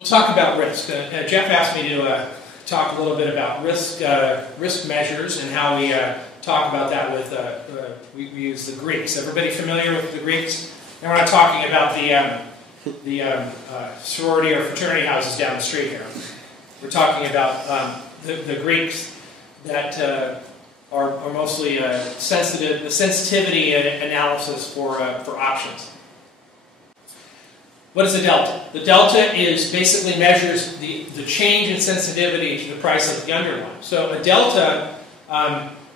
We'll talk about risk. Jeff asked me to talk a little bit about risk measures and how we talk about that with, we use the Greeks. Everybody familiar with the Greeks? And we're not talking about the sorority or fraternity houses down the street here. We're talking about the Greeks that are mostly the sensitivity analysis for options. What is the delta? The delta basically measures the change in sensitivity to the price of the underlying. So a delta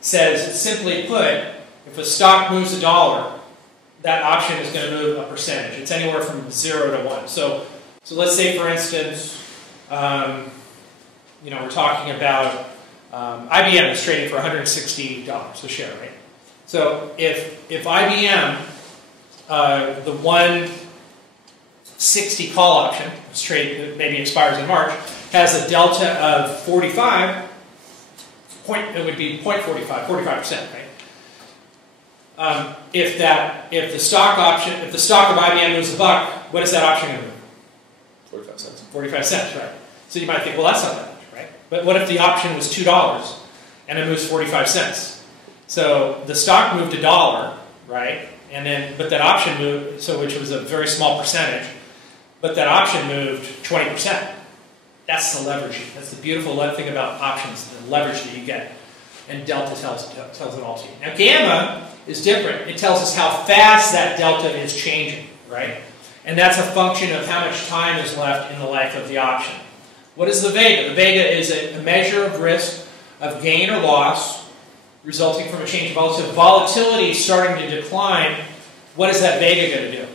says, simply put, if a stock moves $1, that option is going to move a percentage. It's anywhere from 0 to 1. So let's say, for instance, we're talking about IBM is trading for $160 a share, right? So if IBM, the 160 call option, this trade maybe expires in March, has a delta of 45, it would be 0.45, 45%, right? If the stock of IBM moves $1, what is that option going to move? 45 cents. 45 cents, right? So you might think, well, that's not that much, right? But what if the option was $2 and it moves 45 cents? So the stock moved $1, right? But that option moved, which was a very small percentage, but that option moved 20%. That's the leveraging. That's the beautiful thing about options, the leverage that you get. And delta tells it all to you. Now, gamma is different. It tells us how fast that delta is changing, right? And that's a function of how much time is left in the life of the option. What is the Vega? The Vega is a measure of risk of gain or loss resulting from a change in volatility. Volatility is starting to decline. What is that Vega going to do?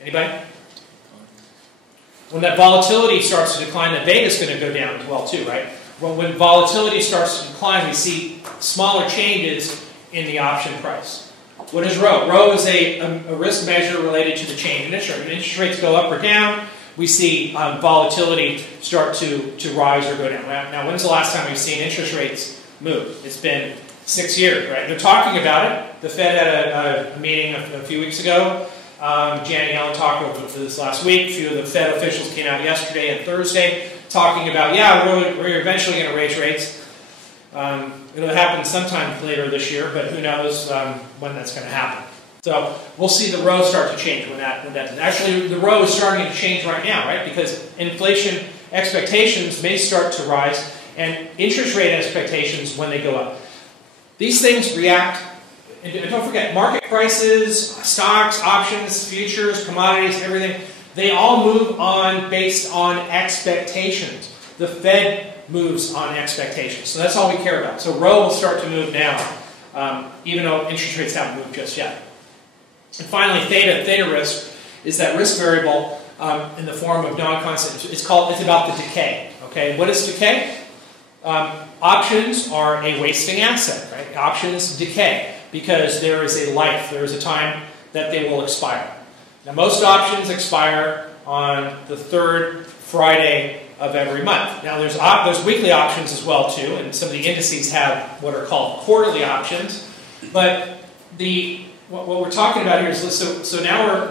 Anybody? When that volatility starts to decline, the Vega is going to go down as well too, right? Well, when volatility starts to decline, we see smaller changes in the option price. What is Rho? Rho is a risk measure related to the change in interest rate. When interest rates go up or down, we see volatility start to rise or go down. Now, when's the last time we've seen interest rates move? It's been 6 years, right? They're talking about it. The Fed had a meeting a few weeks ago. Janet Yellen talked over this last week. A few of the Fed officials came out yesterday and Thursday talking about, yeah, we're eventually going to raise rates. It'll happen sometime later this year, but who knows when that's going to happen. So we'll see the Rho start to change when that does. Actually, the Rho is starting to change right now, right? Because inflation expectations may start to rise, and interest rate expectations when they go up. These things react. And don't forget, market prices, stocks, options, futures, commodities, everything, they all move on based on expectations. The Fed moves on expectations. So that's all we care about. So Rho will start to move now, even though interest rates haven't moved just yet. And finally, theta. Theta risk is that risk variable in the form of non-constant. It's about the decay. Okay, what is decay? Options are a wasting asset, right? Options decay because there is a life, there is a time that they will expire. Now, most options expire on the 3rd Friday of every month. Now, there's weekly options as well too, and some of the indices have what are called quarterly options. But what we're talking about here is so now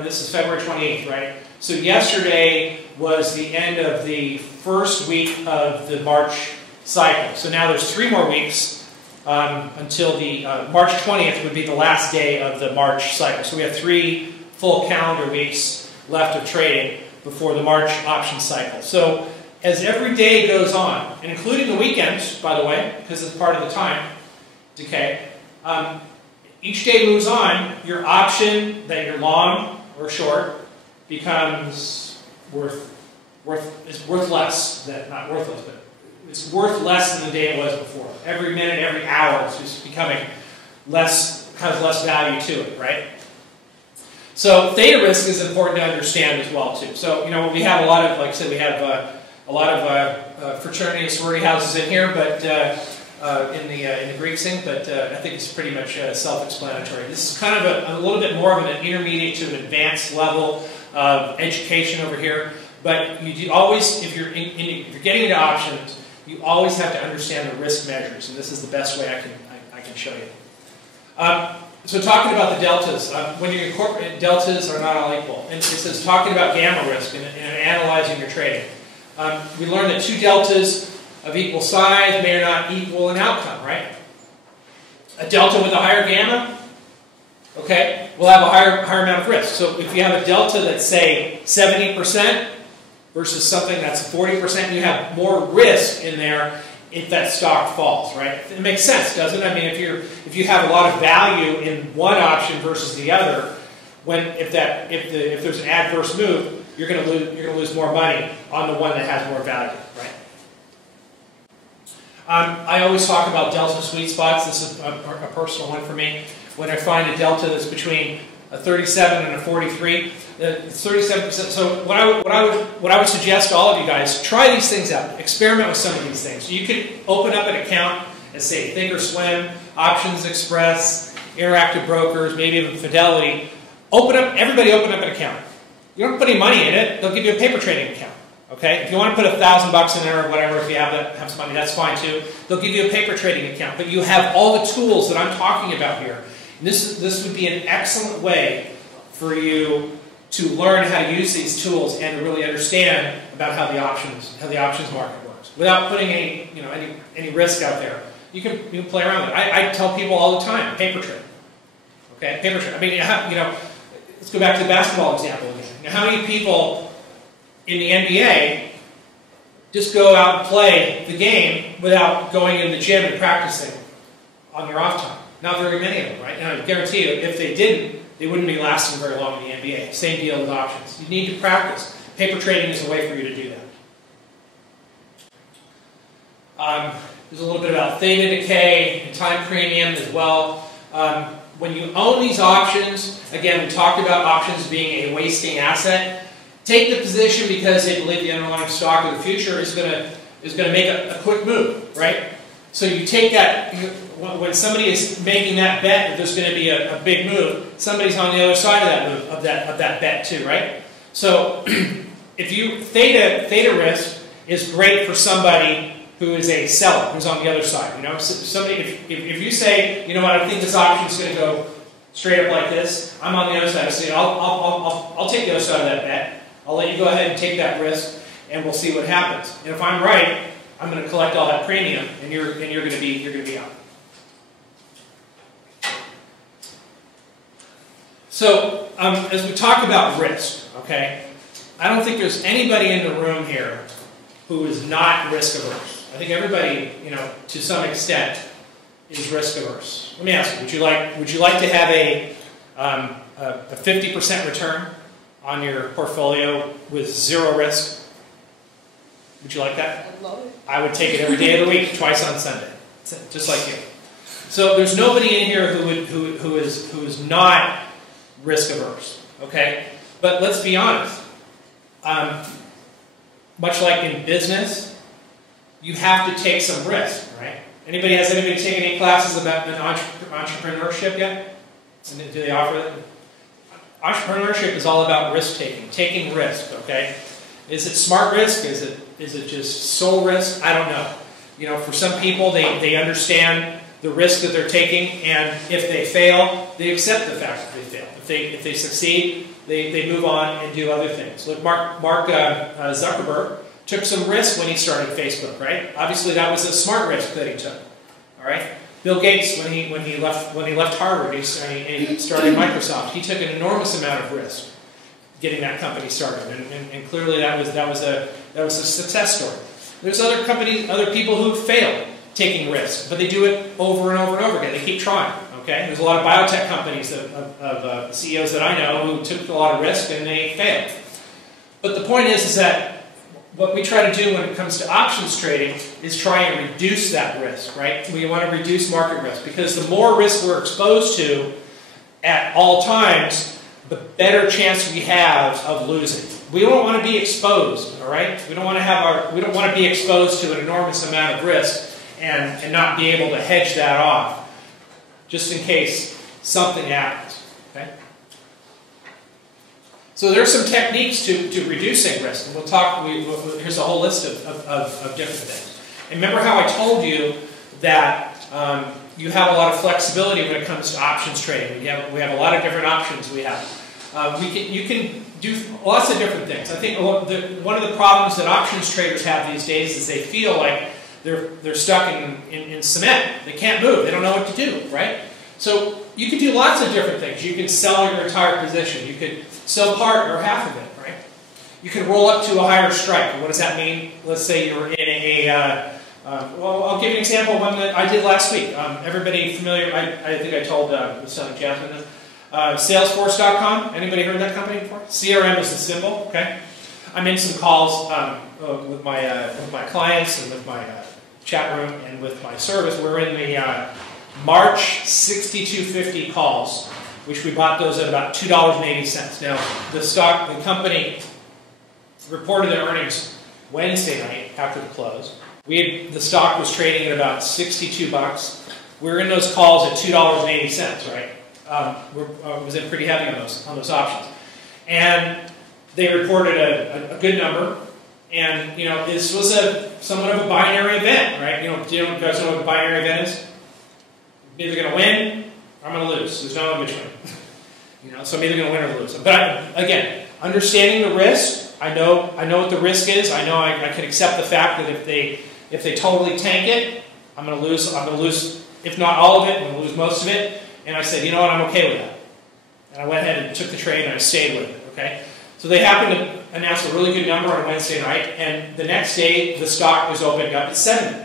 this is February 28th, right? So yesterday was the end of the first week of the March cycle. So now there's 3 more weeks until the March 20th would be the last day of the March cycle. So we have 3 full calendar weeks left of trading before the March option cycle. So as every day goes on, and including the weekends, by the way, because it's part of the time decay, each day moves on, your option that you're long or short becomes worth less. Not worthless, but it's worth less than the day it was before. Every minute, every hour, it's just becoming has less value to it, right? So theta risk is important to understand as well too. So we have a lot of, like I said, we have a lot of fraternity and sorority houses in here, but in the Greek thing. But I think it's pretty much self-explanatory. This is kind of a little bit more of an intermediate to an advanced level of education over here. But you always, if you're getting into options, you always have to understand the risk measures, and this is the best way I can show you. So talking about the deltas, when you incorporate deltas are not all equal. And it says talking about gamma risk and analyzing your trading. We learned that two deltas of equal size may or not equal an outcome, right? A delta with a higher gamma, okay, will have a higher amount of risk. So if you have a delta that's, say, 70% versus something that's 40%, you have more risk in there if that stock falls, right? It makes sense, doesn't it? I mean, if you have a lot of value in one option versus the other, if there's an adverse move, you're going to lose more money on the one that has more value, right? I always talk about delta sweet spots. This is a personal one for me. When I find a delta that's between a 37 and a 43, it's 37%. So what I would suggest to all of you guys, try these things out. Experiment with some of these things. You could open up an account and say Thinkorswim, Options Express, Interactive Brokers, maybe even Fidelity. Everybody open up an account. You don't put any money in it. They'll give you a paper trading account. Okay? If you want to put $1,000 in there or whatever, if you have some money, that's fine too. They'll give you a paper trading account. But you have all the tools that I'm talking about here. And this would be an excellent way for you to learn how to use these tools and to really understand about how the options market works without putting any risk out there. You can play around with it. I tell people all the time, paper trade. Okay, paper trade. I mean, let's go back to the basketball example again. How many people in the NBA just go out and play the game without going in the gym and practicing on their off time? Not very many of them, right? And I guarantee you, if they didn't, they wouldn't be lasting very long in the NBA. Same deal with options. You need to practice. Paper trading is a way for you to do that. There's a little bit about theta decay and time premium as well. When you own these options, again, we talked about options being a wasting asset. Take the position because they believe the underlying stock of the future is going to make a quick move, right? So you take that, when somebody is making that bet that there's going to be a big move, somebody's on the other side of that move, of that bet too, right? So if you theta risk is great for somebody who is a seller, who's on the other side. You know, somebody if you say, you know what, I think this option is going to go straight up like this, I'm on the other side. I say, I'll take the other side of that bet. I'll let you go ahead and take that risk, and we'll see what happens. And if I'm right, I'm going to collect all that premium, and you're going to be out. So as we talk about risk, okay, I don't think there's anybody in the room here who is not risk averse. I think everybody, to some extent, is risk averse. Let me ask you: would you like to have a 50% return on your portfolio with zero risk? Would you like that? I'd love it. I would take it every day of the week, twice on Sunday, just like you. So there's nobody in here who is not risk averse. Okay, but let's be honest. Much like in business, you have to take some risk, right? Has anybody taken any classes about entrepreneurship yet? And do they offer it? Entrepreneurship is all about risk taking risk. Okay, is it smart risk? Is it just soul risk? I don't know. For some people, they understand the risk that they're taking, and if they fail, they accept the fact that they fail. If they succeed, they move on and do other things. Look, Mark Zuckerberg took some risk when he started Facebook, right? Obviously, that was a smart risk that he took. All right. Bill Gates, when he left Harvard, he started Microsoft. He took an enormous amount of risk getting that company started, and clearly that was a success story. There's other people who failed taking risks, but they do it over and over and over again. They keep trying. Okay, there's a lot of biotech companies of CEOs that I know who took a lot of risk and they failed. But the point is that what we try to do when it comes to options trading is try and reduce that risk, right? We want to reduce market risk because the more risk we're exposed to at all times, the better chance we have of losing. We don't want to be exposed, all right? We don't want to be exposed to an enormous amount of risk and not be able to hedge that off, just in case something happens. Okay? So there are some techniques to reducing risk, and we'll talk. Here's a whole list of different things. And remember how I told you that You have a lot of flexibility when it comes to options trading. We have a lot of different options we have. You can do lots of different things. I think one of the problems that options traders have these days is they feel like they're stuck in cement. They can't move. They don't know what to do, right? So you can do lots of different things. You can sell your entire position. You could sell part or half of it, right? You can roll up to a higher strike. What does that mean? Let's say you're in a well, I'll give you an example of one that I did last week. Everybody familiar? I think I told Son Jasmine. Salesforce.com. Anybody heard of that company before? CRM is the symbol. Okay. I'm in some calls with my clients and with my chat room and with my service. We're in the March 6250 calls, which we bought those at about $2.80. Now the company reported their earnings Wednesday night after the close. The stock was trading at about 62 bucks. We were in those calls at $2.80, right? Was in pretty heavy on those options, and they reported a good number. And this was somewhat of a binary event, right? Do you guys know what a binary event is? I'm either going to win or I'm going to lose. There's no in between. So I'm either going to win or lose. But again, understanding the risk, I know what the risk is. I know I can accept the fact that if they totally tank it, I'm going to lose. I'm going to lose, if not all of it, I'm going to lose most of it. And I said, you know what, I'm okay with that. And I went ahead and took the trade and I stayed with it. Okay. So they happened to announce a really good number on Wednesday night, and the next day the stock was opened up at 70.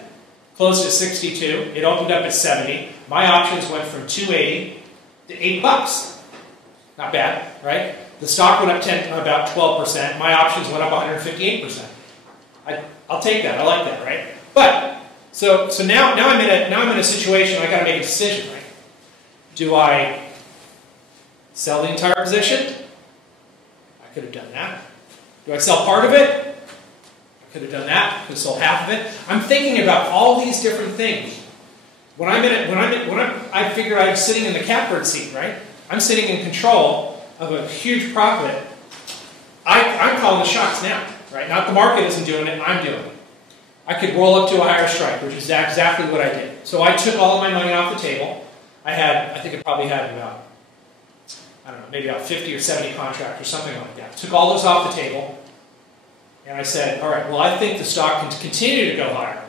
Closed at 62. It opened up at 70. My options went from 280 to 8 bucks. Not bad, right? The stock went up about 12%. My options went up 158%. I'll take that. I like that, right? But so now I'm in a situation where I got to make a decision, right? Do I sell the entire position? I could have done that. Do I sell part of it? I could have done that. Could have sold half of it. I'm thinking about all these different things. I figured I was sitting in the catbird seat, right? I'm sitting in control of a huge profit. I'm calling the shots now, right? Not the market isn't doing it. I'm doing it. I could roll up to a higher strike, which is exactly what I did. So I took all of my money off the table. I think I probably had about, I don't know, maybe about 50 or 70 contracts or something like that. Took all those off the table, and I said, all right, well, I think the stock can continue to go higher.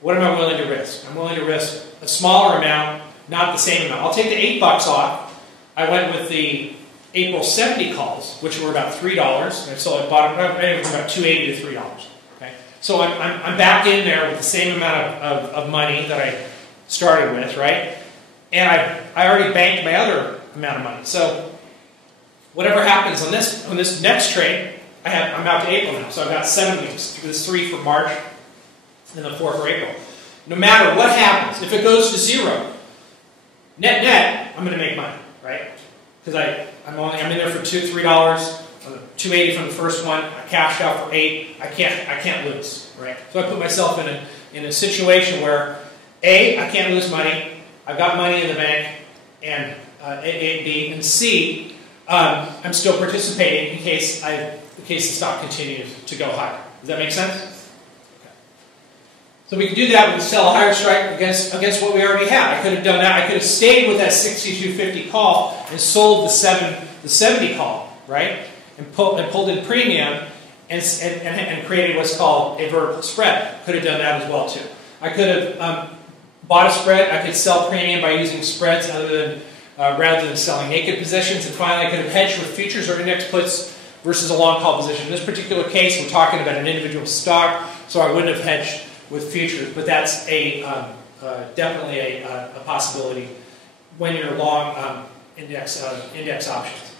What am I willing to risk? I'm willing to risk a smaller amount, not the same amount. I'll take the 8 bucks off. I went with the April 70 calls, which were about $3, and so I bought them anywhere from about $2.80 to $3. Okay, so I'm back in there with the same amount of money that I started with, right? And I already banked my other amount of money. So whatever happens on this next trade, I'm out to April now. So I've got 7 weeks. This 3 for March and the 4 for April. No matter what happens, if it goes to 0, net, I'm going to make money, right? Because I'm in there for $2, $3, $2.80 from the first one. I cashed out for 8. I can't lose, right? So I put myself in a situation where I can't lose money. I've got money in the bank, and A, B, and C, I'm still participating in case the stock continues to go higher. Does that make sense? Okay. So we can do that. We can sell a higher strike against what we already had. I could have done that. I could have stayed with that 6250 call and sold the 70 call, right? And pulled in premium and created what's called a vertical spread. Could have done that as well too. I could have bought a spread. I could sell premium by using spreads rather than selling naked positions. And finally, I could have hedged with futures or index puts versus a long call position. In this particular case, we're talking about an individual stock, so I wouldn't have hedged with futures. But that's definitely a possibility when you're long index options.